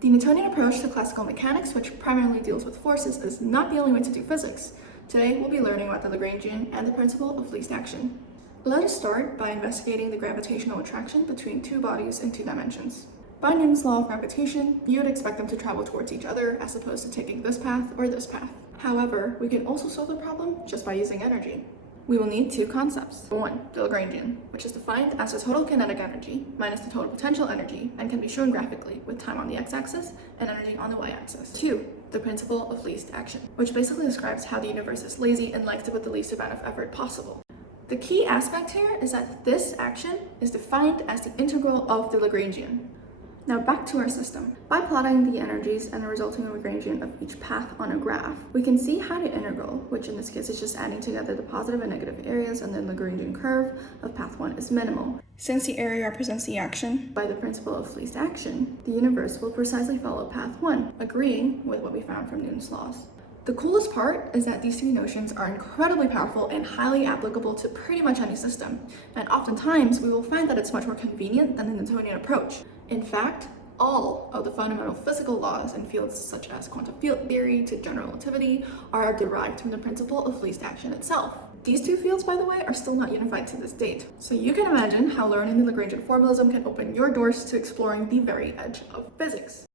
The Newtonian approach to classical mechanics, which primarily deals with forces, is not the only way to do physics. Today, we'll be learning about the Lagrangian and the principle of least action. Let us start by investigating the gravitational attraction between two bodies in two dimensions. By Newton's law of gravitation, you would expect them to travel towards each other as opposed to taking this path or this path. However, we can also solve the problem just by using energy. We will need two concepts. One, the Lagrangian, which is defined as the total kinetic energy minus the total potential energy and can be shown graphically with time on the x-axis and energy on the y-axis. Two, the principle of least action, which basically describes how the universe is lazy and likes to put the least amount of effort possible. The key aspect here is that this action is defined as the integral of the Lagrangian. Now back to our system. By plotting the energies and the resulting Lagrangian of each path on a graph, we can see how the integral, which in this case is just adding together the positive and negative areas and the Lagrangian curve of path 1 is minimal. Since the area represents the action, by the principle of least action, the universe will precisely follow path 1, agreeing with what we found from Newton's laws. The coolest part is that these two notions are incredibly powerful and highly applicable to pretty much any system, and oftentimes we will find that it's much more convenient than the Newtonian approach. In fact, all of the fundamental physical laws in fields such as quantum field theory to general relativity are derived from the principle of least action itself. These two fields, by the way, are still not unified to this date. So you can imagine how learning the Lagrangian formalism can open your doors to exploring the very edge of physics.